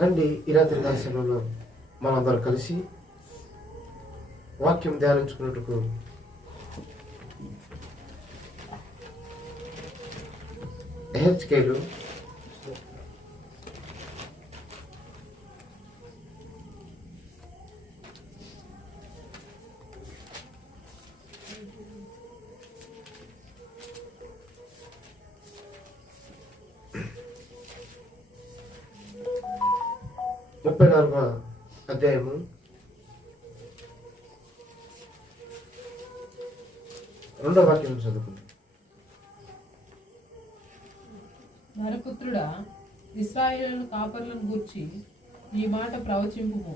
రండి ఈ రాత్రి కాల సమయంలో మనందరం కలిసి వాక్యం ధ్యానించుకున్నట్టుకు హెచ్కేలు 34వ అధ్యాయము 2వ వాక్యం చదువుకుందాం. నరపుత్రుడా, ఇశ్రాయేలు కాపరులను గూర్చి ఈ మాట ప్రవచింపుము.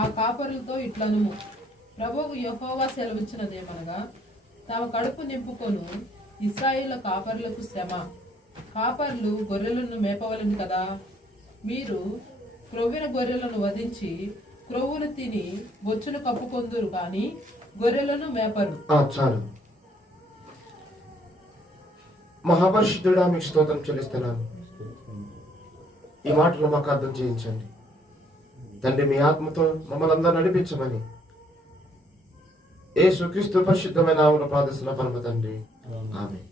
ఆ కాపరులతో ఇట్లనుము, ప్రభువు యెహోవా సెలవిచ్చినదేమనగా, తమ కడుపు నింపుకొను ఇశ్రాయేలు కాపరులకు శ్రమ. కాపర్లు గొర్రెలను మేపవలను కదా. మీరు క్రొవ్విన గొర్రెలను వధించి క్రొవ్వును తిని బొచ్చును కప్పుకొందురు కానీ గొర్రెలను మేపరు. చాలు. మహాపరిశుద్ధుడా, మీకు స్తోత్రం చెల్లిస్తున్నాను. ఈ మాటలు మాకు అర్థం చేయించండి తండ్రి. మీ ఆత్మతో మమ్మల్ని అందరూ నడిపించమని యేసుక్రీస్తు పరిశుద్ధమైన నామములో ప్రార్థిస్తున్న పరమ తండ్రి, ఆమేన్.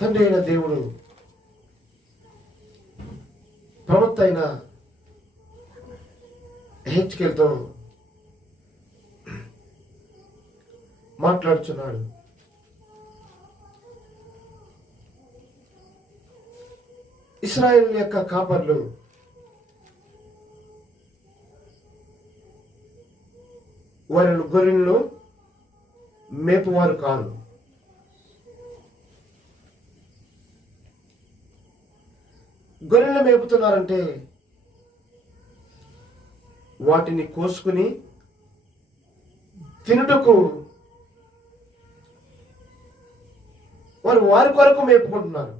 తండ్రి అయిన దేవుడు ప్రవక్త అయిన హెచ్కేల్తో మాట్లాడుచున్నాడు. ఇశ్రాయేలు యొక్క కాపర్లు వారిని గొర్రెలను మేపువారు కాదు. గొర్రెలు మేపుతున్నారంటే వాటిని కోసుకుని తినుటకు వారి కొరకు మేపుకుంటున్నారు.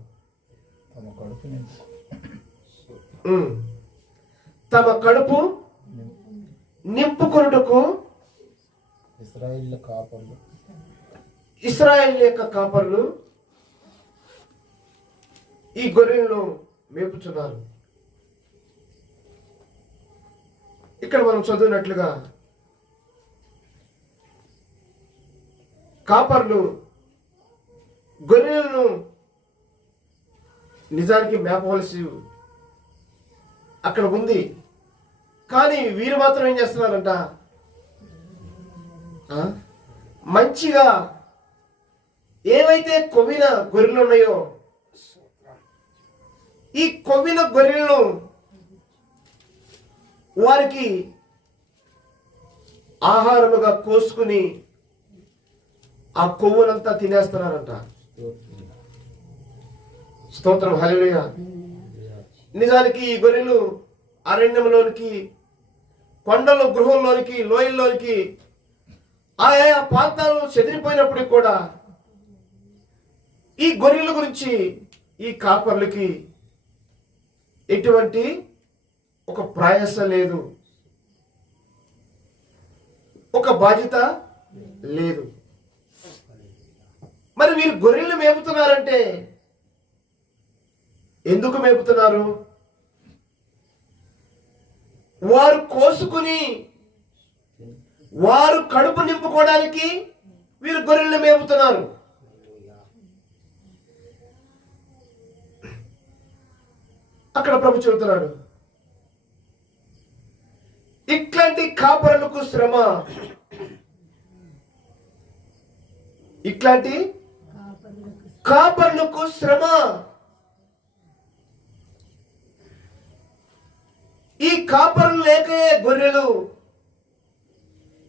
తమ కడుపు నింపుకొనుటకు ఇశ్రాయేలు యొక్క కాపర్లు ఈ గొర్రెలను మేపుచున్నారు. ఇక్కడ మనం చదివినట్లుగా కాపర్లు గొర్రెలను నిజానికి మేపవలసి అక్కడ ఉంది. కానీ వీరు మాత్రం ఏం చేస్తున్నారంట, మంచిగా ఏవైతే కొవ్విన గొర్రెలు ఉన్నాయో ఈ కొవ్విన గొర్రెలను వారికి ఆహారముగా కోసుకుని ఆ కొవ్వునంతా తినేస్తున్నారంట. స్తోత్రం, హల్లెలూయా. నిజానికి ఈ గొర్రెలు అరణ్యంలోనికి, కొండల గృహంలోనికి, లోయల్లోనికి, ఆయా ప్రాంతాలను చెదిరిపోయినప్పటికి కూడా ఈ గొర్రెల గురించి ఈ కాపర్లకి ఎటువంటి ఒక ప్రయాస లేదు, ఒక బాధ్యత లేదు. మరి వీరు గొర్రెలు మేపుతున్నారంటే ఎందుకు మేపుతున్నారు? వారు కోసుకుని వారు కడుపు నింపుకోవడానికి వీరు గొర్రెలు మేపుతున్నారు. అక్కడ ప్రభు చెబుతున్నాడు, ఇట్లాంటి కాపరులకు శ్రమ, ఇట్లాంటి కాపరులకు శ్రమ. ఈ కాపరులు లేకే గొర్రెలు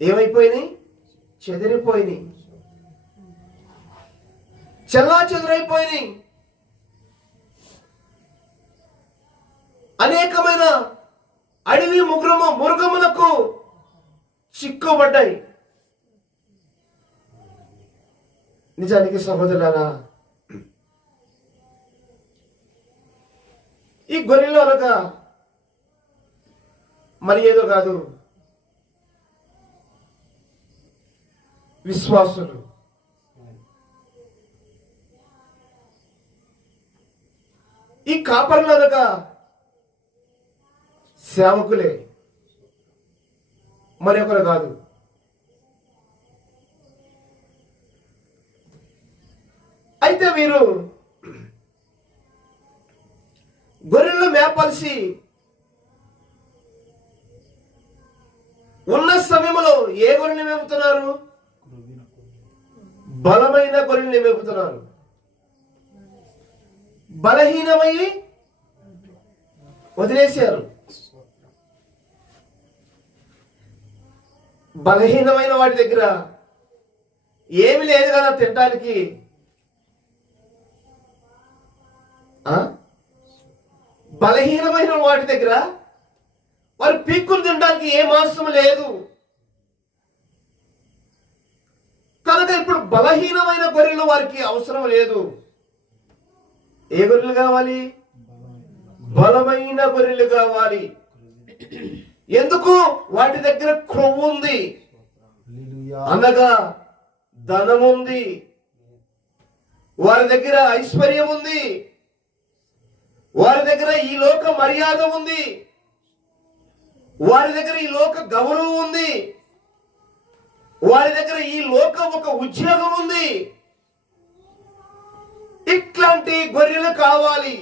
ఏమైపోయినాయి? చెదిరిపోయినాయి, చెల్లా చెదురైపోయినాయి. అనేకమైన అడవి మృగములకు చిక్కుబడ్డాయి. నిజానికి సహోదరులారా, ఈ గొర్రెలు అనగా మరి ఏదో కాదు, విశ్వాసులు. ఈ కాపర్లు అనగా సేవకులే, మరొకరు కాదు. అయితే వీరు గొర్రెలు మేపాల్సి ఉన్న సమయంలో ఏ గొర్రెని మేపుతున్నారు? బలమైన గొర్రెల్ని మేపుతున్నారు. బలహీనమై వదిలేశారు. బలహీనమైన వాటి దగ్గర ఏమి లేదు కదా తినడానికి. బలహీనమైన వాటి దగ్గర వారు పీక్కులు తినడానికి ఏ మాంసం లేదు కనుక ఇప్పుడు బలహీనమైన గొర్రెలు వారికి అవసరం లేదు. ఏ గొర్రెలు కావాలి? బలమైన గొర్రెలు కావాలి. ఎందుకు? వాటి దగ్గర క్రొవ్వు ఉంది, అనగా ధనం ఉంది, వారి దగ్గర ఐశ్వర్యం ఉంది, వారి దగ్గర ఈ లోక మర్యాద ఉంది, వారి దగ్గర ఈ లోక గౌరవం ఉంది, వారి దగ్గర ఈ లోక ఒక ఉద్యోగం ఉంది. ఇట్లాంటి గొర్రెలు కావాలి.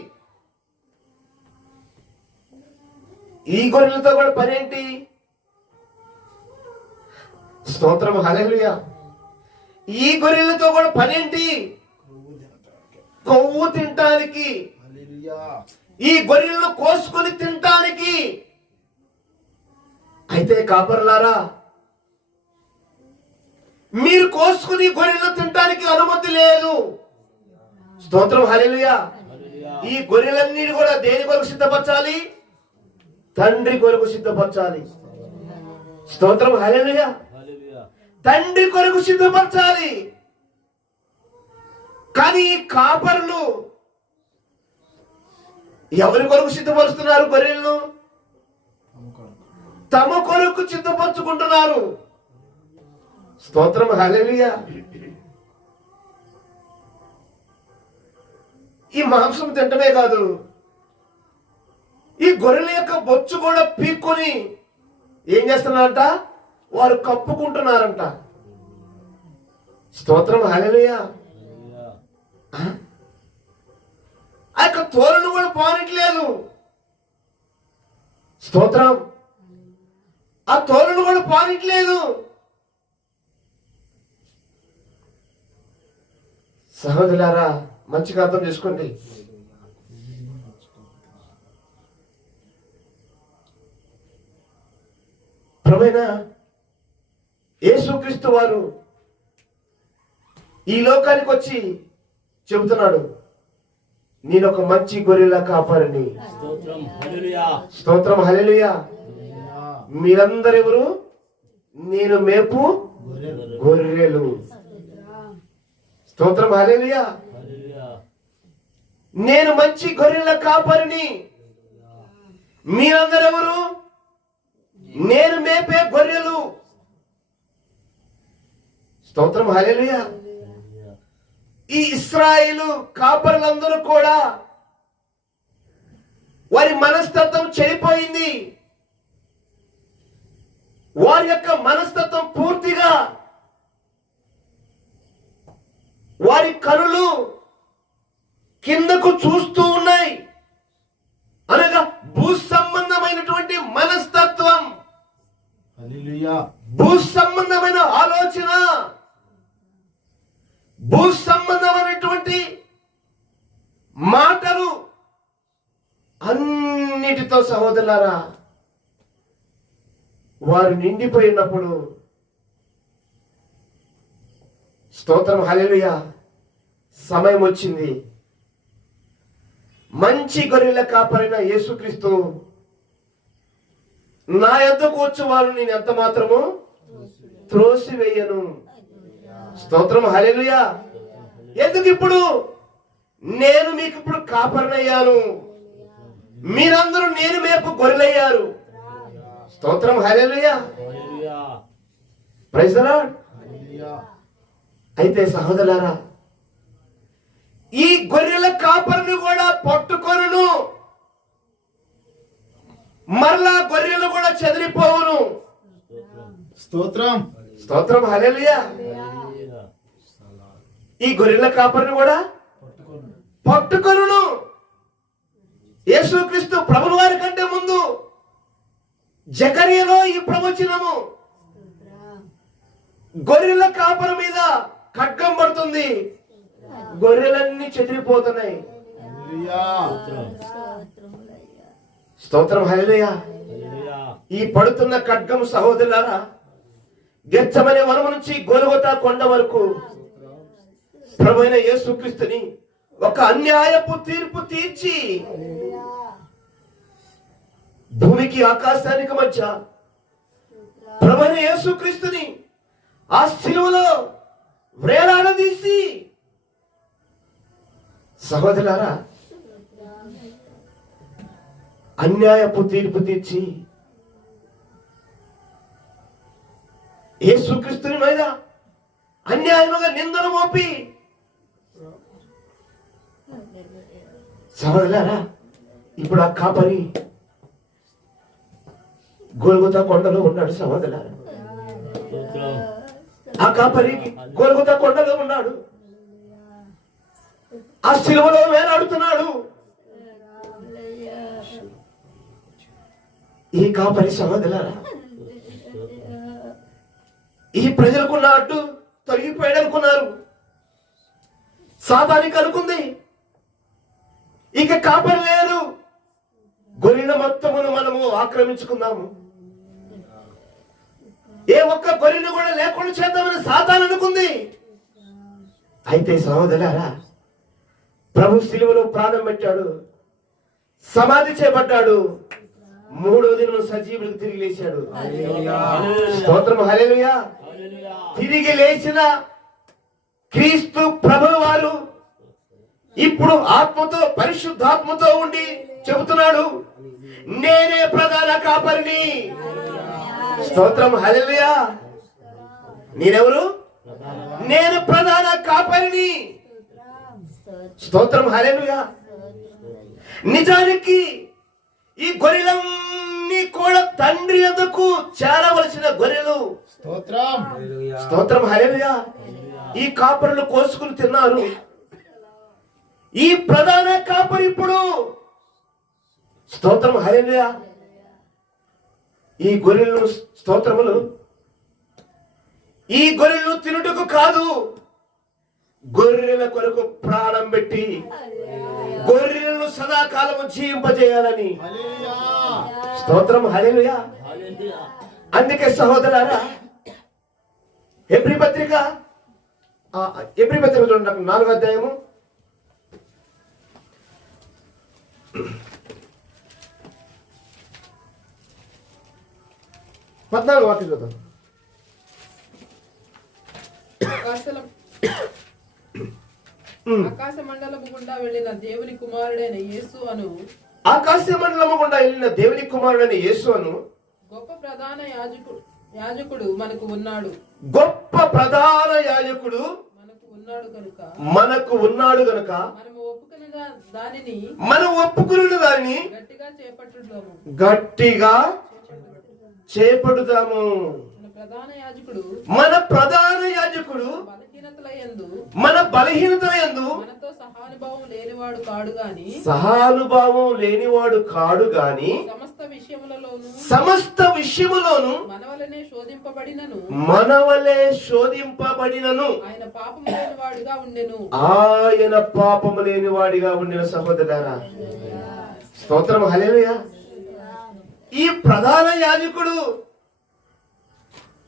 ఈ గొర్రెలతో కూడా పనేంటి? స్తోత్రం, హల్లెలూయా. ఈ గొర్రెలతో కూడా పనేంటి? కొవ్వు తినటానికి, ఈ గొర్రెలను కోసుకొని తినటానికి. అయితే కాపర్లారా, మీరు కోసుకుని గొర్రెలను తినటానికి అనుమతి లేదు. స్తోత్రం, హల్లెలూయా. ఈ గొర్రెలన్నీ కూడా దేని కొరకు సిద్ధపరచాలి? తండ్రి కొరకు సిద్ధపరచాలి. స్తోత్రం, హల్లెలూయా. తండ్రి కొరకు సిద్ధపరచాలి. కానీ ఈ కాపరులు ఎవరి కొరకు సిద్ధపరుస్తున్నారు? గొర్రెలను తమ కొరకు సిద్ధపరచుకుంటున్నారు. స్తోత్రం, హల్లెలూయా. ఈ మాంసం తింటమే కాదు, ఈ గొర్రెల యొక్క బొచ్చు కూడా పీక్కొని ఏం చేస్తున్నారంట? వారు కప్పుకుంటున్నారంట. స్తోత్రం, హల్లెలూయా. ఆ యొక్క తోలును కూడా పోనట్లేదు. స్తోత్రం, ఆ తోలును కూడా పోనట్లేదు. సహోదరులారా, మంచిగా అర్థం చేసుకోండి. ప్రభువైన యేసుక్రీస్తు వారు ఈ లోకానికి వచ్చి చెబుతున్నాడు, నేను ఒక మంచి గొర్రెలా కాపాడని. స్తోత్రం, హల్లెలూయా. మీరందరెవరు? నేను మేపు గొర్రెలు. స్తోత్రం, హల్లెలూయా. నేను మంచి గొర్రెల కాపరిని. మీరందరెవరు? నేను మేపే గొర్రెలు. స్తోత్రం, హల్లెలూయా. ఈ ఇశ్రాయేలు కాపరులందరూ కూడా వారి మనస్తత్వం చెడిపోయింది. వారి యొక్క మనస్తత్వం పూర్తిగా, వారి కనులు కిందకు చూస్తూ ఉన్నాయి. అనగా భూ సంబంధమైనటువంటి మనస్తత్వం, భూ సంబంధమైన ఆలోచన, భూ సంబంధమైనటువంటి మాటలు అన్నిటితో సహోదరులారా వారు నిండిపోయినప్పుడు, స్తోత్రం, హల్లెలూయా, సమయం వచ్చింది. మంచి గొర్రెల కాపరైన యేసుక్రీస్తు నా యొద్దకు వచ్చే వారు నేను ఎంత మాత్రము త్రోసివేయను. స్తోత్రం, హల్లెలూయా. ఎందుకు? ఇప్పుడు నేను మీకు ఇప్పుడు కాపరినయ్యాను, మీరందరూ నేను మేపు గొర్రెలయ్యారు. స్తోత్రం, హల్లెలూయా. Praise the lord. అయితే సహోదరులారా, ఈ గొర్రెల కాపరిని కూడా పట్టుకొనును, మరలా గొర్రెలు కూడా చెదిరిపోవును. స్తోత్రం. స్తోత్రం, హల్లెలూయా. ఈ గొర్రెల కాపరిని కూడా పట్టుకొనును. యేసుక్రీస్తు ప్రభుల వారి కంటే ముందు జకర్యాలో ఈ ప్రవచనము గొర్రెల కాపరి మీద ఖడ్గం పడుతుంది, గొర్రెలన్నీ చెదిరిపోతున్నాయి. స్తోత్రం, హల్లెలూయా. ఈ పడుతున్న ఖడ్గం సహోదరులారా, గెత్సెమనే వనము నుంచి గొల్గొతా కొండ వరకు ప్రభువైన యేసుక్రీస్తుని ఒక అన్యాయపు తీర్పు తీర్చి భూమికి ఆకాశానికి మధ్య ప్రభువైన యేసుక్రీస్తుని ఆ శిలువలో వేలాడదీసి, సహోదరులారా, అన్యాయపు తీర్పు తీర్చి యేసుక్రీస్తుని మీద అన్యాయముగా నిందలు మోపి, సహోదరులారా, ఇప్పుడు ఆ కాపరి గొల్గొతా కొండలో ఉన్నాడు. సహోదరులారా, ఆ కాపరి గొల్గొతా కొండలో ఉన్నాడు, ఆ శిలువలో వేలాడుతున్నాడు. ఈ కాపరి సహోదరులారా, ఈ ప్రజలకున్న అడ్డు తొలగిపోయాడు అనుకున్నారు. సాతానికి అనుకుంది ఇక కాపరి లేరు, గొర్రెల మొత్తమును మనము ఆక్రమించుకుందాము, ఏ ఒక్క గొర్రెను కూడా లేకుండా చేద్దామని సాతాను అనుకుంది. అయితే సహోదరులారా, ప్రభు శిలువలో ప్రాణం పెట్టాడు, సమాధి చేయబడ్డాడు, మూడో దినం సజీవులకు తిరిగి లేచాడు. స్తోత్రం, హల్లెలూయా. తిరిగి లేచిన క్రీస్తు ప్రభువు వారు ఇప్పుడు ఆత్మతో, పరిశుద్ధాత్మతో ఉండి చెబుతున్నాడు, నేనే ప్రధాన కాపరిని. స్తోత్రం, హల్లెలూయా. నేనెవరు? నేను ప్రధాన కాపరిని. స్తోత్రం, హల్లెలూయా. నిజానికి ఈ గొర్రెలన్నీ కూడా తండ్రి యొద్దకు చేరవలసిన గొర్రెలు. స్తోత్రం. స్తోత్రం, హల్లెలూయా. ఈ కాపరులు కోసుకుని తిన్నారు. ఈ ప్రధాన కాపరి ఇప్పుడు, స్తోత్రం, హల్లెలూయా, ఈ గొర్రెలను, స్తోత్రములు, ఈ గొర్రెలను తినుటకు కాదు, గొర్రెల కొరకు ప్రాణం పెట్టి గొర్రెలను సదాకాలము జీవింపజేయాలని. స్తోత్రం, హల్లెలూయా. అందుకే సహోదరులారా, హెబ్రీ పత్రిక చూడండి, 4వ అధ్యాయము 14వ వాక్యం చూద్దాం. ఆకాశ మండలము గుండా వెళ్ళిన దేవుని కుమారుడైన యేసు అను, ఆకాశ మండలము గుండా వెళ్ళిన దేవుని కుమారుడైన యేసు అను గొప్ప ప్రధాన యాజకుడు మనకు ఉన్నాడు. గొప్ప ప్రధాన యాజకుడు మనకు ఉన్నాడు గనుక మనం ఒప్పుకున్న దానిని గట్టిగా చేపడుదాము. మన ప్రధాన యాజకుడు మన బలహీనతల యందు సహానుభావం లేనివాడు కాడు గాని సమస్త విషయములోను మనవలే శోధింపబడినను ఆయన పాపము లేనివాడిగా ఉండిన. సహోదరులారా, స్తోత్రం, హల్లెలూయా. ఈ ప్రధాన యాజకుడు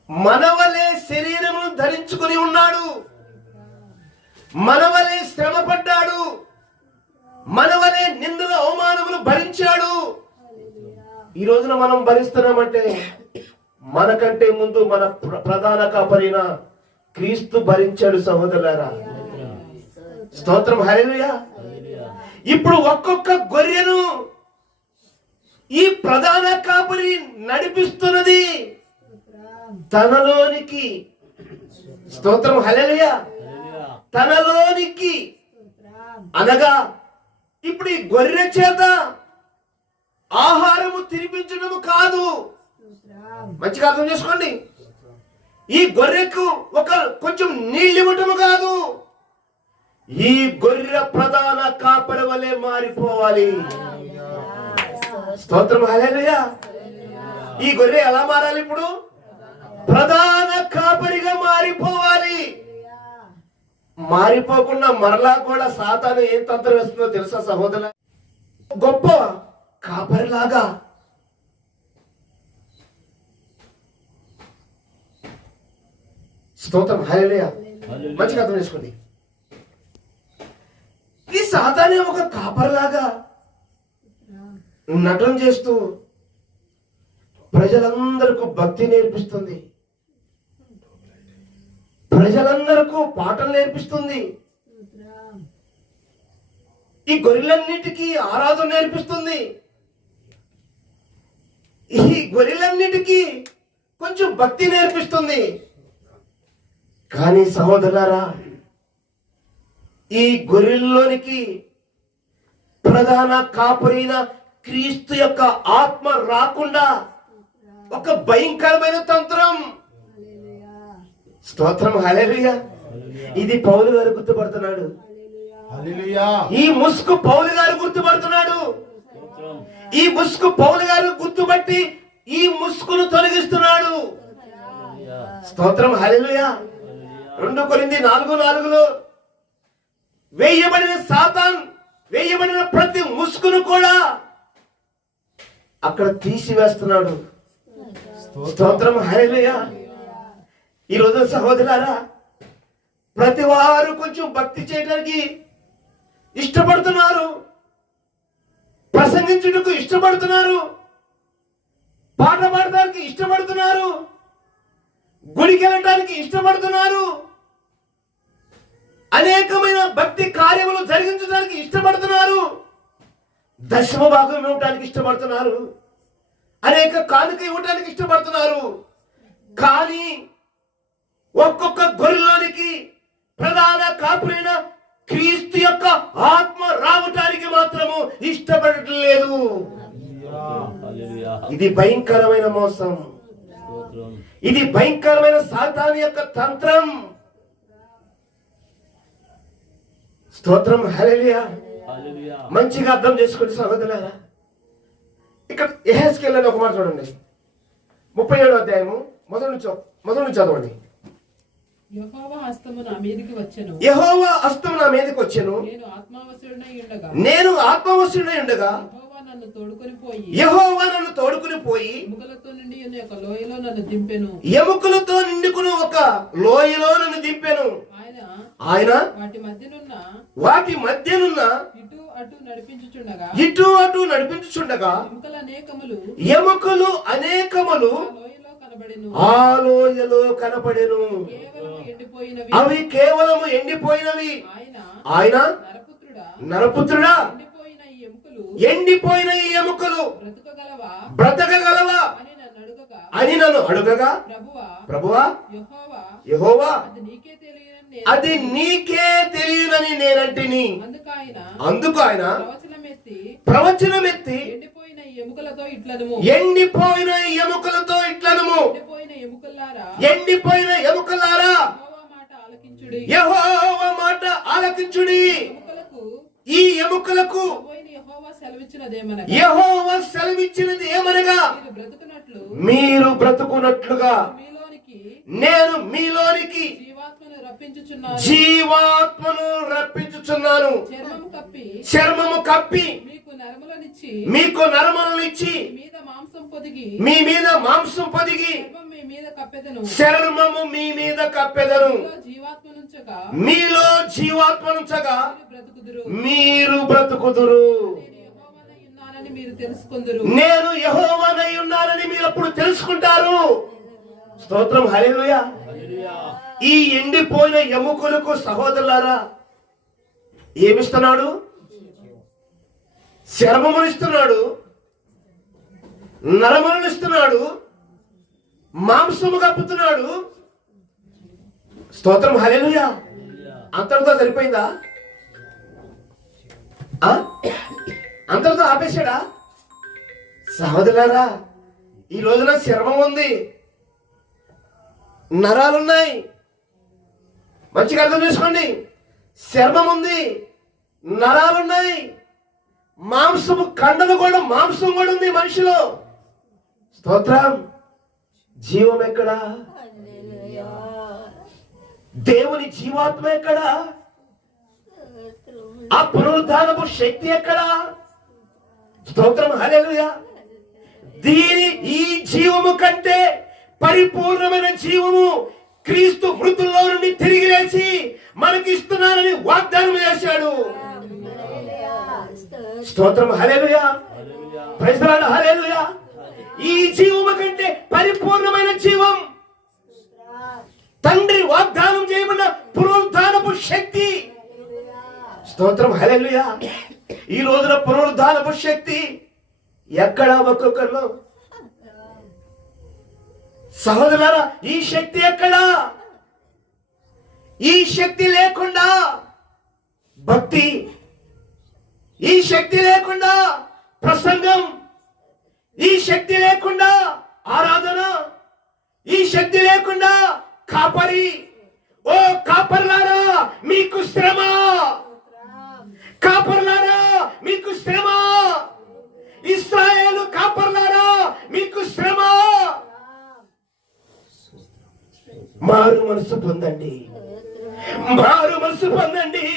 మనవలే శరీరమును ధరించుకుని ఉన్నాడు, మనవలే శ్రమ పడ్డాడు, మనవలే నిందల అవమానములు భరించాడు. ఈ రోజున మనం భరిస్తున్నామంటే మనకంటే ముందు మన ప్రధాన కాపరైన క్రీస్తు భరించాడు. సహోదరులారా, స్తోత్రం, హల్లెలూయా. ఇప్పుడు ఒక్కొక్క గొర్రెను ఈ ప్రధాన కాపరి నడిపిస్తున్నది తనలోనికి. స్తోత్రం, హల్లెలూయా. తనలోనికి అనగా ఇప్పుడు ఈ గొర్రె చేత ఆహారము తినిపించడము కాదు. మంచిగా అర్థం చేసుకోండి. ఈ గొర్రెకు కొంచెం నీళ్ళు ఇవ్వటము కాదు. ఈ గొర్రె ప్రధాన కాపరి వలె మారిపోవాలి. స్తోత్రం, హల్లెలూయా. ఈ గొర్రె ఎలా మారాలి? ఇప్పుడు ప్రధాన కాపరిగా మారిపోవాలి. మారిపోకుండా మరలా కూడా సాతాను ఏం తంత్రం వేస్తుందో తెలుసా సహోదరుల? గొప్ప కాపరిలాగా స్తోత్రం, హల్లెలూయా. మంచిగా అర్థం చేసుకోండి. ఈ సాతానే ఒక కాపరిలాగా నటన చేస్తూ ప్రజలందరికీ భక్తి నేర్పిస్తుంది, ప్రజలందరికీ పాటలు నేర్పిస్తుంది, ఈ గొర్రెలన్నిటికీ ఆరాధన నేర్పిస్తుంది, ఈ గొర్రెలన్నిటికీ కొంచెం భక్తి నేర్పిస్తుంది. కానీ సహోదరులారా, ఈ గొర్రెల్లోనికి ప్రధాన కాపరైన క్రీస్తు యొక్క ఆత్మ రాకుండా ఒక భయంకరమైన తంత్రం. స్తోత్రం, హల్లెలూయా. ఇది పౌలు గారు గుర్తుపడుతున్నాడు. హల్లెలూయా. ఈ ముసుగు పౌలు గారు గుర్తుపడుతున్నాడు. ఈ ముసుగు పౌలు గారు గుర్తుపట్టి ఈ ముసుగును తొలగిస్తున్నాడు. స్తోత్రం, హల్లెలూయా. 2 కొరింథీ 4:4 వేయబడిన సాతాన్ వేయబడిన ప్రతి ముసుగును కూడా అక్కడ తీసివేస్తున్నాడు. స్తోత్రం, హల్లెలూయా. ఈ రోజు సహోదరులారా, ప్రతి వారు కొంచెం భక్తి చేయడానికి ఇష్టపడుతున్నారు, ప్రసంగించుటకు ఇష్టపడుతున్నారు, పాట పాడటానికి ఇష్టపడుతున్నారు, గుడికి వెళ్ళటానికి ఇష్టపడుతున్నారు, అనేకమైన భక్తి కార్యములు జరిగించడానికి ఇష్టపడుతున్నారు, దశమ భాగం ఇవ్వడానికి ఇష్టపడుతున్నారు, అనేక కానుక ఇవ్వడానికి ఇష్టపడుతున్నారు. కానీ ఒక్కొక్క గొర్రెలోనికి ప్రధాన కాపురైన క్రీస్తు యొక్క ఆత్మ రావటానికి మాత్రము ఇష్టపడటం లేదు. ఇది భయంకరమైన మోసం. ఇది భయంకరమైన సాతాను యొక్క తంత్రం. స్తోత్రం, హల్లెలూయా. మంచిగా అర్థం చేసుకోండి సహోదరులారా. ఇక్కడ యెహెజ్కేలు అని ఒక మాట చూడండి. 37వ అధ్యాయము మొదటి నుంచి చదవండి. యెహోవా హస్తము నా మీదికి వచ్చెను. యెహోవా హస్తము నా మీదికి వచ్చెను. నేను ఆత్మవశుడనై ఉండగా యెహోవా నన్ను తోడుకొని పోయి ఎముకలతో నిండి ఉన్న ఒక లోయలో నన్ను దింపెను. ఎముకలతో నిండుకుని ఒక లోయలో నన్ను దింపెను. ఆయన వాటి మధ్యనున్న ఇటు అటు నడిపించుచుండగా ఎముకలు అనేకములు ఆ లోయలో కనబడెను. అవి కేవలము ఎండిపోయినవి. ఆయన నరపుత్రుడా, ఎండిపోయిన ఈ ఎముకలు బ్రతకగలవా అని నన్ను అడుగగా, ప్రభువా యెహోవా అది నీకే తెలియనని నేనంటిని. అందుకు ఆయన ప్రవచనమెత్తి ఎండిపోయిన ఎముకలతో ఇట్లనుము, ఎండిపోయిన ఎముకలారా యెహోవా మాట ఆలకించుడి. ఈ ఎముకలకు యెహోవా సెలవిచ్చినది ఏమనగా, మీరు బ్రతుకున్నట్లుగా నేను మీలోనికి జీవాత్మను రప్పించుచున్నాను. చర్మము కప్పి మీకు నరములనిచ్చి మీ మీద మాంసం పొదిగి చర్మము మీ మీద కప్పెదను. మీలో జీవాత్మనుంచగా మీరు బ్రతుకుదురు. నేను యెహోవానై ఉన్నానని మీరు అప్పుడు తెలుసుకుంటారు. స్తోత్రం, హల్లెలూయా. ఈ ఎండిపోయిన ఎముకలకు సహోదరులారా ఏమిస్తున్నాడు? చర్మమునిస్తున్నాడు, నరమునిస్తున్నాడు, మాంసము కప్పుతున్నాడు. స్తోత్రం, హల్లెలూయా. అంతటితో సరిపోయిందా? ఆ? అంతటితో ఆపేశాడా? సహోదరులారా, ఈ రోజున చర్మం ఉంది, నరాలున్నాయి. మంచిగా అర్థం చేసుకోండి. చర్మం ఉంది, నరాలున్నాయి, మాంసము కండలు కూడా, మాంసం కూడా ఉంది మనిషిలో. స్తోత్రం. జీవం ఎక్కడా? దేవుని జీవాత్మ ఎక్కడా? ఆ పునరుద్ధానపు శక్తి ఎక్కడా? స్తోత్రం. హల్లెలూయా. ఈ జీవము కంటే పరిపూర్ణమైన జీవము క్రీస్తు మృతుల్లో నుండి తిరిగి లేచి మనకి ఇస్తున్నానని వాగ్దానం చేశాడు. స్తోత్రం. Hallelujah. Praise the Lord. Hallelujah. ఈ జీవము కంటే పరిపూర్ణమైన జీవం, తండ్రి వాగ్దానం చేయబడిన పునరుద్ధానపు శక్తి. స్తోత్రం. హల్లెలూయా. ఈ రోజున పునరుద్ధానపు శక్తి ఎక్కడా? ఒక్కొక్కరిలో. సహోదరులారా, ఈ శక్తి ఎక్కడా? ఈ శక్తి లేకుండా భక్తి, ఈ శక్తి లేకుండా ప్రసంగం, ఈ శక్తి లేకుండా ఆరాధన, ఈ శక్తి లేకుండా కాపరి. ఓ కాపర్లారా, మీకు శ్రమ. కాపర్లారా, మీకు శ్రమ. ఇశ్రాయేలు కాపర్లారా, మీకు శ్రమ. మారు మనసు పొందండి, మారు మనసు పొందండి,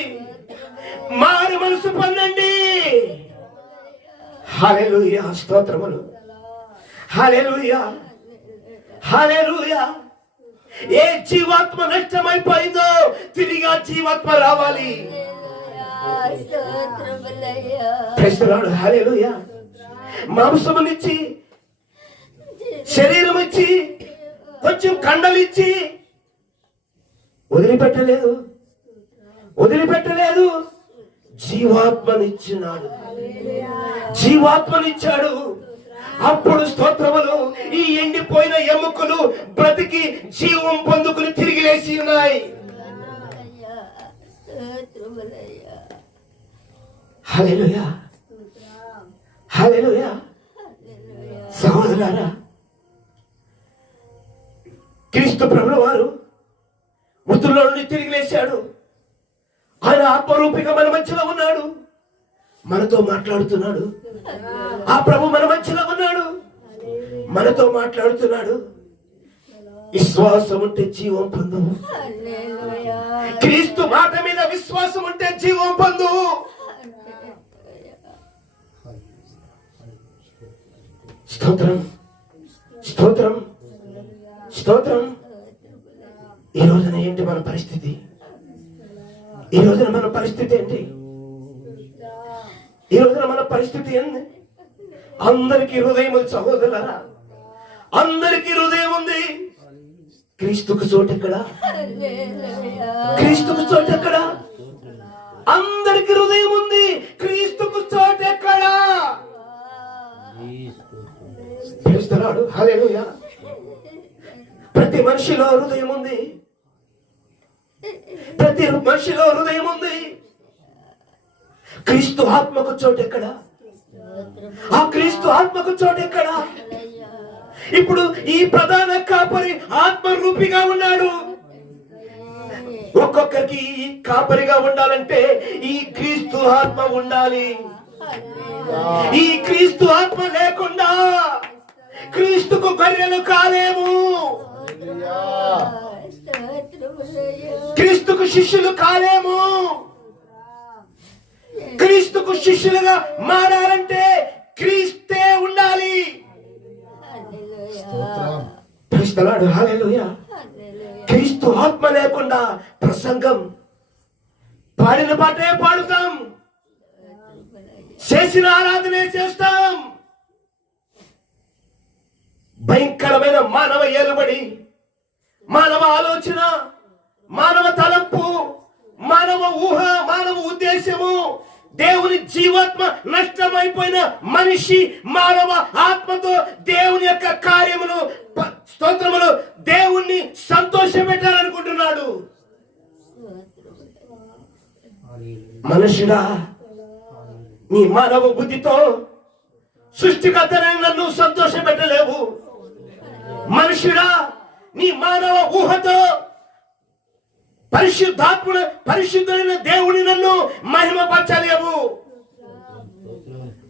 మారు మనసు పొందండి. హల్లెలూయా. స్తోత్రములు. హల్లెలూయా. హల్లెలూయా. ఏ జీవాత్మ నష్టమైపోయిందో తిరిగి ఆ జీవాత్మ రావాలి. హల్లెలూయా. మాంసమునిచ్చి, శరీరం ఇచ్చి, కొంచెం కండలిచ్చి వదిలిపెట్టలేదు, వదిలిపెట్టలేదు. జీవాత్మనిచ్చినాడు, జీవాత్మనిచ్చాడు. అప్పుడు స్తోత్రములు, ఈ ఎండిపోయిన ఎముకలు బ్రతికి జీవం పొందుకుని తిరిగి లేచి ఉన్నాయి. హల్లెలూయా. హల్లెలూయా. సహోదరులారా, క్రీస్తు ప్రభువు వారు మృతుల్లో నుండి తిరిగి లేచాడు. ఆయన ఆత్మరూపిగా మన మధ్యలో ఉన్నాడు, మనతో మాట్లాడుతున్నాడు. ఆ ప్రభు మన మధ్యలో ఉన్నాడు, మనతో మాట్లాడుతున్నాడు. విశ్వాసం ఉంటే జీవం పొందు. క్రీస్తు మాట మీద విశ్వాసం ఉంటే జీవం పొందు. స్తోత్రం. స్తోత్రం. స్తోత్రం. ఈ రోజున ఏంటి మన పరిస్థితి? ఈ రోజున మన పరిస్థితి ఏంటి? ఈ రోజున మన పరిస్థితి ఏంది? అందరికీ హృదయం ఉంది సహోదరులారా, అందరికీ హృదయం ఉంది. క్రీస్తుకు చోటు ఎక్కడ? క్రీస్తుకు చోటు ఎక్కడ? అందరికీ హృదయం ఉంది, క్రీస్తుకు చోటు ఎక్కడ? క్రీస్తునాడు. హల్లెలూయా. ప్రతి మనిషిలో హృదయం ఉంది, ప్రతి మనిషిలో హృదయం ఉంది. క్రీస్తు ఆత్మకు చోటు ఎక్కడ? ఆ క్రీస్తు ఆత్మకు చోటు ఎక్కడ? ఇప్పుడు ఈ ప్రధాన కాపరి ఆత్మరూపిగా ఉన్నాడు. ఒక్కొక్కరికి ఈ కాపరిగా ఉండాలంటే ఈ క్రీస్తు ఆత్మ ఉండాలి. ఈ క్రీస్తు ఆత్మ లేకుండా క్రీస్తుకు గొర్రెలు కాలేము, క్రీస్తుకు శిష్యులు కాలేము. క్రీస్తుకు శిష్యులుగా మారాలంటే క్రీస్తే ఉండాలి. హల్లెలూయా. క్రీస్తు ఆత్మ లేకుండా ప్రసంగం, పాడిన పాటే పాడుతాం, చేసిన ఆరాధనే చేస్తాం. భయంకరమైన మానవ ఏలుబడి, మానవ ఆలోచన, మానవ తలంపు, మానవ ఊహ, మానవ ఉద్దేశము, దేవుని జీవాత్మ నష్టమైపోయిన మనిషి మానవ ఆత్మతో దేవుని యొక్క కార్యములు, స్తోత్రములు, దేవుణ్ణి సంతోషపెట్టాలనుకుంటున్నాడు. మనుషుడా, నీ మానవ బుద్ధితో సృష్టికర్తనైన నన్ను సంతోషపెట్టలేవు. మనుషుడా, నీ మానవ ఊహతో పరిశుద్ధుడైన దేవుని నన్ను మహిమపరచలేవు.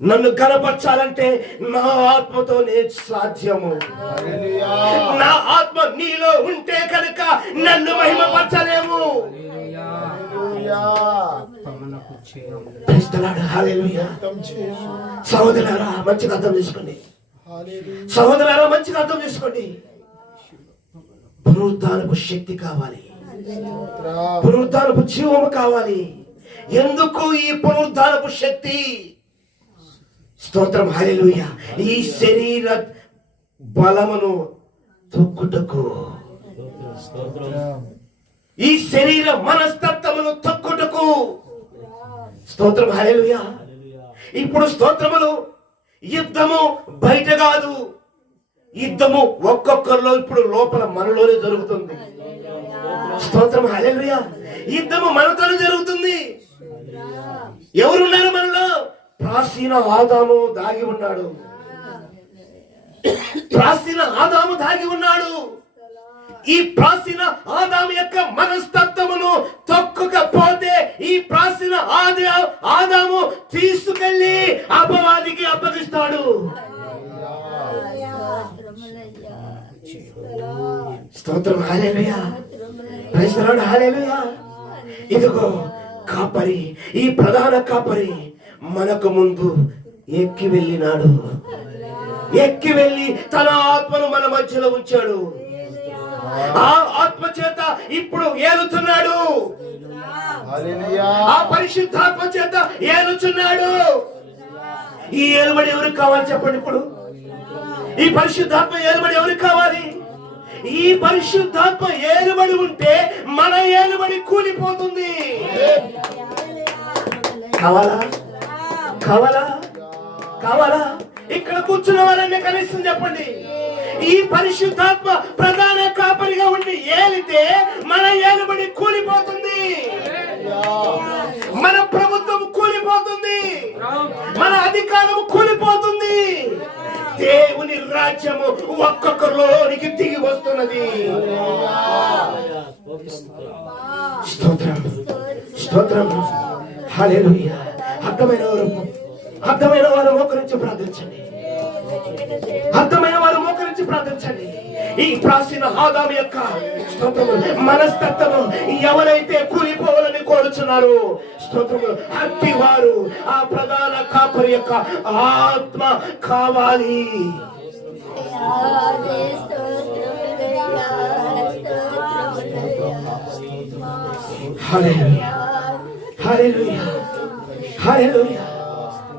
నన్ను కనపరచాలంటే నా ఆత్మతోనే సాధ్యము. నా ఆత్మ నీలో ఉంటే కనుక నన్ను మహిమపరచలేము. సహోదరులారా మంచిగా అర్థం చేసుకోండి. సహోదరులారా మంచిగా అర్థం చేసుకోండి. పునరుద్ధానపు శక్తి కావాలి, పునరుద్ధానపు జీవము కావాలి. ఎందుకు ఈ పునరుద్ధానపు శక్తి? స్తోత్రం, హల్లెలూయా. ఈ శరీర బలమును తొక్కుటకు, ఈ శరీర మనస్తత్వమును తొక్కుటకు. స్తోత్రం, హల్లెలూయా. ఇప్పుడు స్తోత్రములు యుద్ధము బయట కాదు, యుద్ధము ఒక్కొక్కరిలో ఇప్పుడు లోపల మనలోనే జరుగుతుంది. స్తోత్రం, హల్లెలూయా. యుద్ధము మనతోనే జరుగుతుంది. ఎవరున్నారు మనలో? ప్రాచీన ఆదాము దాగి ఉన్నాడు. ప్రాచీన ఆదాము దాగి ఉన్నాడు. ఈ ప్రాచీన ఆదాము యొక్క మనస్తత్వమును తొక్కకపోతే ఈ ప్రాచీన ఆదాము తీసుకెళ్లి అపవాదికి అప్పగిస్తాడు. స్తోత్రం, హల్లెలూయా. ప్రైజ్ ది లార్డ్, హల్లెలూయా. ఇదిగో కాపరి, ఈ ప్రధాన కాపరి మనకు ముందు ఎక్కి వెళ్ళినాడు. ఎక్కి వెళ్ళి తన ఆత్మను మన మధ్యలో ఉంచాడు. ఆ ఆత్మ చేత ఇప్పుడు ఏలుతున్నాడు. ఆ పరిశుద్ధాత్మ చేత ఏలుచున్నాడు. ఈ ఏలుబడి ఎవరికి కావాలి చెప్పండి? ఇప్పుడు ఈ పరిశుద్ధాత్మ ఏలుబడి ఎవరికి కావాలి? ఈ పరిశుద్ధాత్మ ఏలుబడి ఉంటే మన ఏలుబడి కూలిపోతుంది. కావాలా? కావాలా? కావాలా? ఇక్కడ కూర్చున్న వాళ్ళని కనీసం చెప్పండి. ఈ పరిశుద్ధాత్మ ప్రధాన కాపరిగా ఉండి ఏలితే మన ఏలుబడి కూలిపోతుంది, మన ప్రభుత్వం కూలిపోతుంది, మన అధికారం కూలిపోతుంది. దేవుని రాజ్యము ఒక్కొక్కరిలోనికి దిగి వస్తున్నది. స్తోత్రం, స్తోత్రం, హల్లెలూయా. అర్థమైన వారు మోకరించి ప్రార్థించండి. అర్థమైన వారు మోకరించి ప్రార్థించండి. ఈ ప్రాచీన ఆదాము యొక్క స్తోత్రము మనస్తత్వము ఎవరైతే కూలిపోవాలని కోరుచున్నారు, స్తోత్రము అట్టి వారు ఆ ప్రధాన కాపరి యొక్క ఆత్మ కావాలి. హల్లెలూయా, హల్లెలూయా, హల్లెలూయా,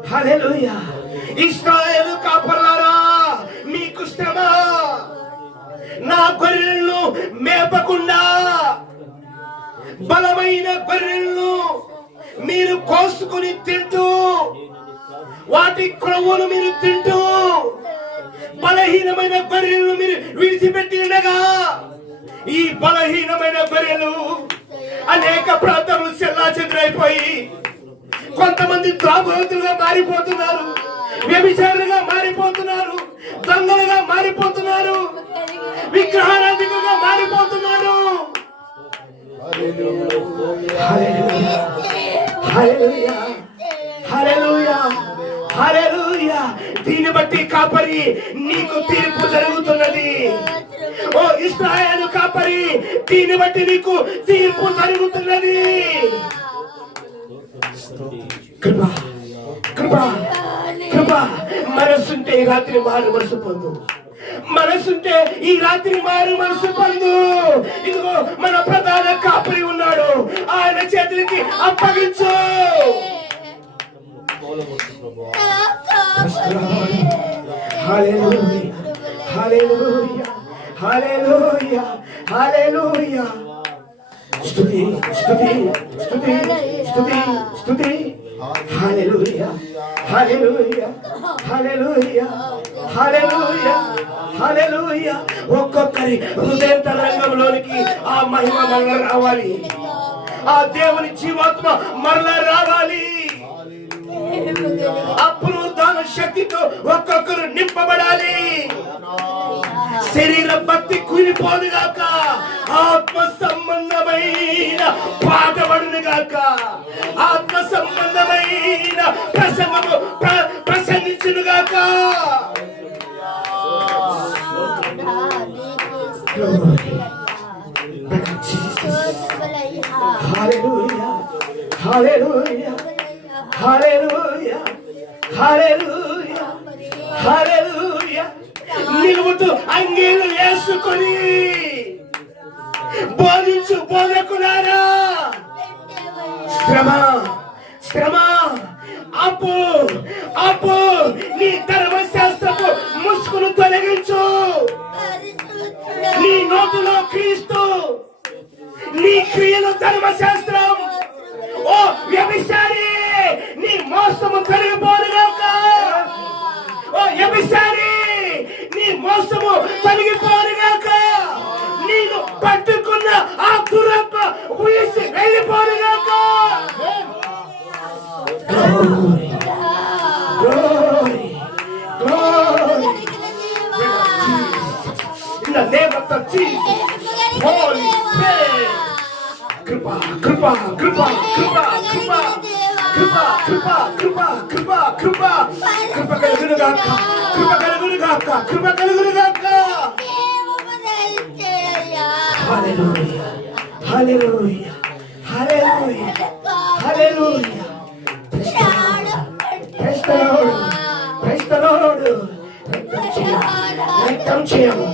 హల్లెలూయా. ఇశ్రాయేలు కాపరులారా, మీకు శ్రమ. నా గొర్రెలను మేపకుండా బలమైన గొర్రెలను మీరు కోసుకుని తింటూ, వాటి క్రొవ్వును మీరు తింటూ, బలహీనమైన గొర్రెలను మీరు విడిచిపెట్టి ఉండగా, ఈ బలహీనమైన గొర్రెలు అనేక ప్రాంతాలు చెల్లాచెదురైపోయి కొంతమంది త్రాగుబోతులుగా మారిపోతున్నారు, వ్యభిచారులుగా మారిపోతున్నారు, దొంగలుగా మారిపోతున్నారు, విగ్రహారాధికులుగా మారిపోతున్నారు. హల్లెలూయా, హల్లెలూయా, హల్లెలూయా, హల్లెలూయా. దీన్ని బట్టి కాపరి నీకు తీర్పు జరుగుతున్నది. ఓ ఇశ్రాయేలు కాపరి, దీన్ని బట్టి నీకు తీర్పు జరుగుతున్నది. కృప, కృప, కృప. మనసుంటే ఈ రాత్రి మారు మనసు పొందు. మనసుంటే ఈ రాత్రి మారు మనసు పొందు. ఇదిగో మన ప్రధాన కాపరి ఉన్నాడు, ఆయన చేతులకి అప్పగించు. హల్లెలూయా, హల్లెలూయా, హల్లెలూయా, హల్లెలూయా. స్తుతి, స్తుతి, స్తుతి, స్తుతి, స్తుతి. హల్లెలూయా, హల్లెలూయా, హల్లెలూయా, హల్లెలూయా, హల్లెలూయా. ఒక్కొక్కరి హృదయంతరంగంలోనికి ఆ మహిమ మరల రావాలి, ఆ దేవుని జీవాత్మ మరల రావాలి. అప్పుడు దాని శక్తితో ఒక్కొక్కరు నింపబడాలి. శరీర భక్తి కూలిపోదు గాక, ఆత్మ సంబంధమైన పాట పడును గాక, ఆత్మ సంబంధమైన ప్రసంగము ప్రసంగించును గాక. హల్లెలూయా, హల్లెలూయా, హల్లెలూయా, హల్లెలూయా, హల్లెలూయా. నిలువుతూ అంగీలు వేసుకొని బోధించు బోధకులారా, శ్రమ శ్రమ అప్పు అప్పు, నీ ధర్మశాస్త్రపు ముసుగును తొలగించు. నీ నోటిలో క్రీస్తు, నీ క్రియలు ధర్మశాస్త్రం. ఓ వ్యభిచారి, నీ మోసము తొలగిపోనుగాక. ఓ వ్యభిచారి, నీ మోసము తొలగిపోనుగాక. నేను పట్టుకున్న ఆ దురప్ప ఉయసి వెళ్ళిపోనుగాక. Glory, glory, glory. In the name of the Jesus, Holy Spirit. కృప కృప కృప కృప కృప కృప కృప కృప కృప కృప కృప కలుగును గాక, కృప కలుగును గాక, కృప కలుగును గాక. హల్లెలూయా, హల్లెలూయా, హల్లెలూయా, హల్లెలూయా. Praise the Lord, praise the Lord. రక్తం చేయము,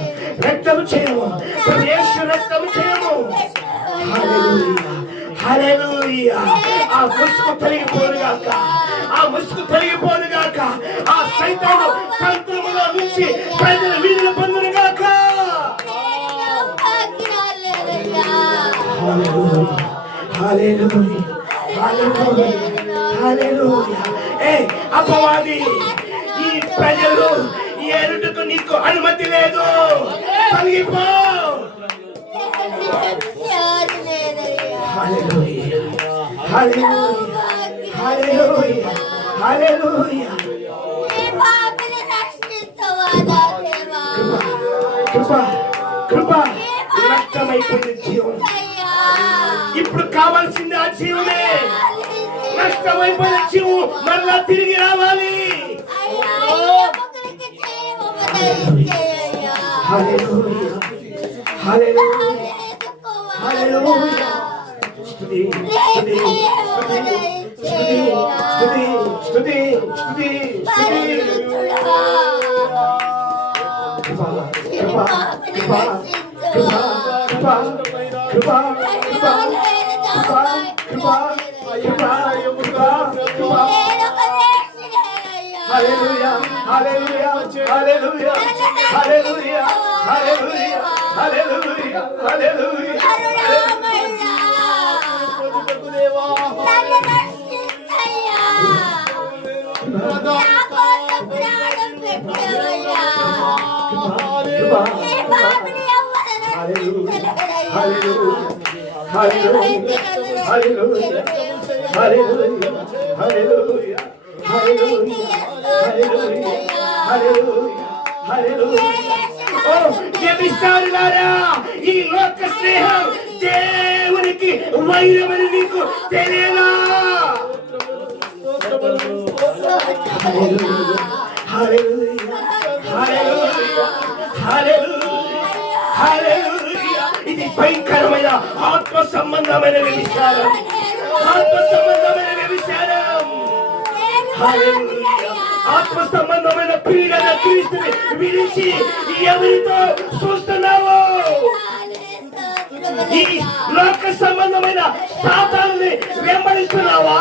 రక్తం చేయము, యేసు రక్తం చేయము. హల్లెలూయా, హల్లెలూయా. ఆ ముసుగు తొలగిపోనుగాక, ఆ ముసుగు తొలగిపోనుగాక. ఆ సైతాను తంత్రములో నుంచి ప్రజలు విడుదల పొందునుగాక. హల్లెలూయా, హల్లెలూయా, హల్లెలూయా, హల్లెలూయా. ఏ అపవాది, ఈ ప్రజలు ఏరుటకు నీకు అనుమతి లేదు. తొలగిపో. హల్లెలూయా, హల్లెలూయా, హల్లెలూయా, హల్లెలూయా. కృప కృప నష్టమైపోయిన జీవం ఇప్పుడు కావాల్సింది ఆ జీవమే. నష్టమైపోయిన జీవం మరలా తిరిగి రావాలి. హల్లెలూయా, హల్లెలూయా, హల్లెలూయా. స్తుతి స్తుతి స్తుతి స్తుతి స్తుతి స్తుతి స్తుతి. కృప కృప కృప కృప కృప కృప కృప కృప కృప కృప. హల్లెలూయా, హల్లెలూయా, హల్లెలూయా, హల్లెలూయా, హల్లెలూయా, హల్లెలూయా, హల్లెలూయా. ఈ లోక స్నేహం దేవునికి వైరమని నీకు తెలియదా? ఇది భయంకరమైన ఆత్మ సంబంధమైన వ్యభిచారం, ఆత్మ సంబంధమైన వ్యభిచారం. ఆత్మ సంబంధమైన పీడన క్రీస్తుని విడిచి ఎవరితో చూస్తున్నావు? ఈ లోక సంబంధమైన సాతాన్ని వెంబడిస్తున్నావా?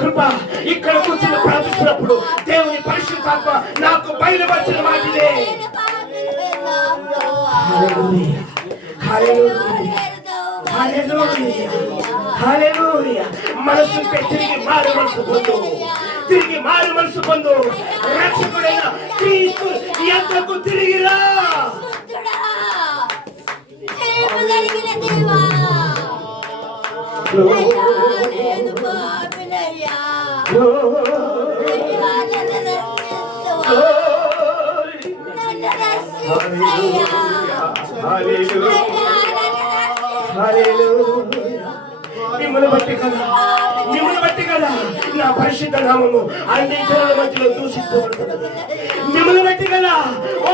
కృప ఇక్కడ కూర్చొని ప్రార్థిస్తున్నప్పుడు దేవుని పరిశుద్ధాత్మ నాకు బయలుపరిచిన మాటలే. హల్లెలూయా, హల్లెలూయా, హల్లెలూయా, హల్లెలూయా. మనసుంటే తిరిగి మారు మనసు పొందు, తిరిగి మారు మనసు పొందు. రక్షకుడైన క్రీస్తు ఎంతకు తిరిగిరా. అయ్యా నేను పాపినయ్యా అయ్యా నన్ను రక్షించవా నన్ను రక్షించయ్యా మిమ్మల్ని బట్టి కదా నా పరిశుద్ధ నామము అన్ని జనుల మధ్యలో దూషించబడుతున్నది. మిమ్మల్ని బట్టి కదా ఓ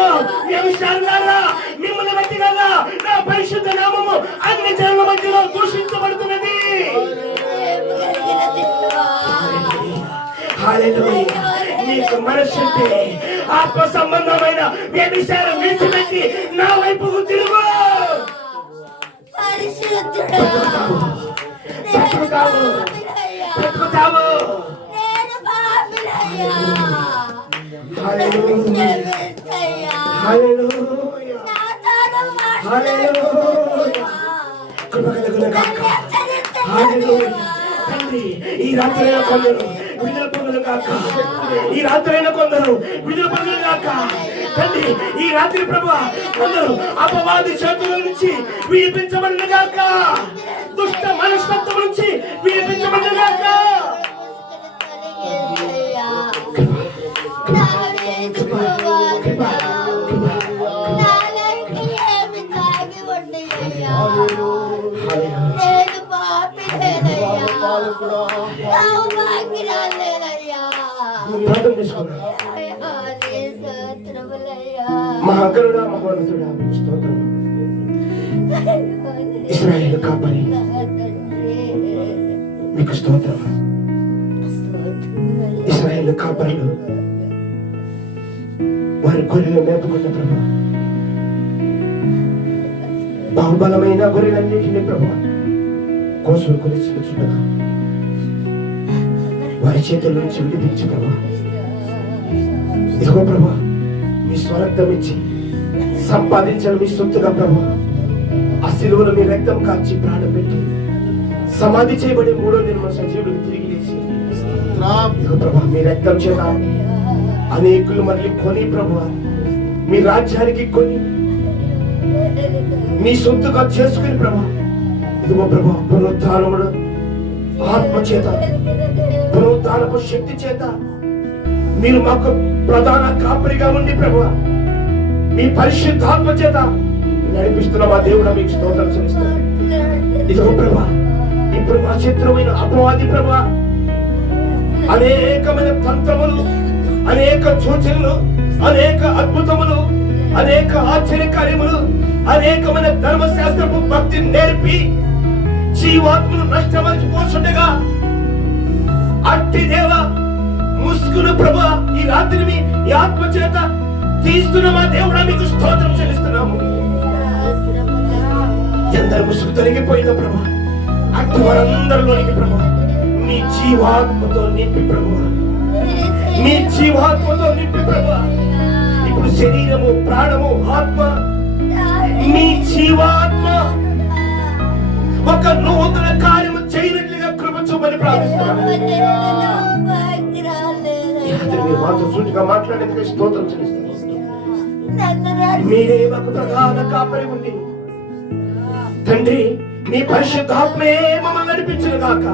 వ్యభిచారులారా, మిమ్మల్ని బట్టి కదా నా పరిశుద్ధ నామము అన్ని జనుల మధ్యలో దూషించబడుతున్నది. హల్లెలూయా. నీకు మనస్సుంటే ఆత్మ సంబంధమైన వ్యభిచారం విడిచిపెట్టి నా వైపుకు తిరుగు. బ్రతుకుతావు. హల్లెలూయా. హల్లెలూయా. హల్లెలూయా. కృప కలుగును గాక. హల్లెలూయా. తండ్రి ఈ రాత్రైన కొందరు విడుదల పొందులు గాక. ఈ రాత్రైన కొందరు విడుదల పొందులు గాక. తండ్రి ఈ రాత్రి ప్రభువా కొందరు అపవాది చేతుల నుంచి విడిపించబడిన గాక. దుష్ట మనస్తత్వం నుంచి విడిపించబడిన గాక. నేను పాపినేనయ్యా భాగ్యరాలేనయ్యా మహాకరుడా మహోన్నతుడా మీకు స్తోత్రం. ఇశ్రాయేలు కాపరి మీకు స్తోత్రం. ఇశ్రాయేలు కాపరులు వారి గొర్రెలు మేపుకున్న ప్రభు, బాహుబలమైన గొర్రెలన్నింటినీ ప్రభు కోసం కొలిచిపుచ్చుండగా వారి చేతుల నుంచి విడిపించి ప్రభు, ఇదిగో ప్రభు మీ స్వరక్తం ఇచ్చి సంపాదించిన మీ సొత్తుగా ప్రభు ఆ శిలువలో మీ రక్తం కాచి ప్రాణం పెట్టి సమాధి చేయబడి 3వ దినం సజీవుడికి తిరిగి లేచి ఇదిగో ప్రభు మీ రక్తం చేత అనేకులు మళ్ళీ కొని ప్రభు మీ రాజ్యానికి కొని మీ సొత్తుగా చేసుకుని ప్రభు, ఇదిగో ప్రభు పునరుద్ధానముడు ఆత్మ చేత పునరుద్ధానపు శక్తి చేత మీరు మాకు ప్రధాన కాపరిగా ఉండి ప్రభు మీ పరిశుద్ధాత్మ చేత నడిపిస్తున్న మా దేవుడు మీకు స్తోత్రం చెల్లిస్తాను. ఇదిగో ప్రభు ఇప్పుడు మా శత్రువైన అపవాది ప్రభు అనేకమైన తంత్రములు, అనేక సూచనలు, అనేక అద్భుతములు, అనేక ఆశ్చర్య కార్యములు, అనేకమైన ధర్మశాస్త్రపు భక్తి నేర్పి జీవాత్మను నష్టమని పోతుండగా అట్టి దేవ ముసుగును ప్రభు ఈ రాత్రిని ఈ ఆత్మ చేత తీస్తున్న మా దేవుడా మీకు స్తోత్రం చెల్లిస్తున్నాము. ఎందరు ముసుగు తొలగిపోయిన ప్రభు అట్టి వారందరిలోనికి ప్రభు మీ జీవాత్మతో నింపి ప్రభు, మీ జీవాత్మతో నింపి ప్రభు ఇప్పుడు శరీరము, ప్రాణము, ఆత్మ, మీ జీవాత్మ ఒక నూతన కార్యము చేయనట్లుగా కృప చూపని ప్రార్థిస్తున్నాను. మీరు మాతో సూటిగా మాట్లాడేందుకు స్తోత్రం చెల్లిస్తున్నాను. మీరే మాకు ప్రధాన కాపరి ఉండి తండ్రి మీ పరిశుద్ధాత్మే మమ్మల్ని నడిపించును గాక.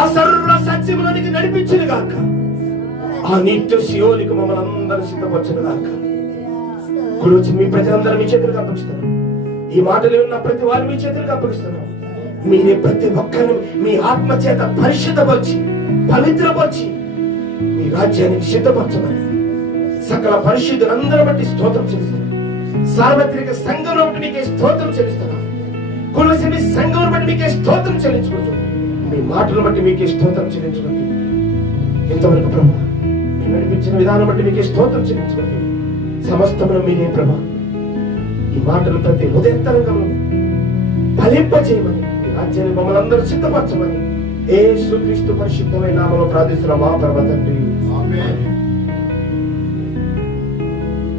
ఆ సర్వ సత్యములోనికి నడిపించును గాక. ఆ నిత్య సియోనికి మమ్మల్ని అందరూ సిద్ధపరచును గాక. గురించి మీ ప్రజలందరూ మీ చేతులకు అప్పగిస్తున్నారు. ఈ మాటలు విన్న ప్రతి వారు మీ చేతులకు అప్పగిస్తున్నారు. మీరే ప్రతి ఒక్కరిని మీ ఆత్మ చేత పరిశుద్ధపరిచి పవిత్రపరిచి మీ రాజ్యానికి సిద్ధపరచమని సకల పరిశుద్ధులందరూ బట్టి స్తోత్రం చెల్లిస్తున్నారు. సార్వత్రిక సంఘం బట్టి మీకే స్తోత్రం చెల్లిస్తున్నారు. కొలసి మీ సంఘం బట్టి మీకే స్తోత్రం చెల్లించుకుంటూ మీ మాటలు బట్టి మీకే స్తోత్రం చెల్లించుకుంటూ ఇంతవరకు ప్రభు మీరు నడిపించిన విధానం బట్టి మీకే స్తోత్రం చెల్లించుకుంటూ సమస్తమును మీరే ప్రభు ఈ మాటలు ప్రతి ఉదయంతరంగము ఫలింపజేయమని మీ రాజ్యాన్ని మమ్మల్ని అందరూ సిద్ధపరచమని యేసుక్రీస్తు పరిశుద్ధమైన నామములో ప్రార్థిస్తున్నాం మా ప్రభు తండ్రి. ఆమేన్.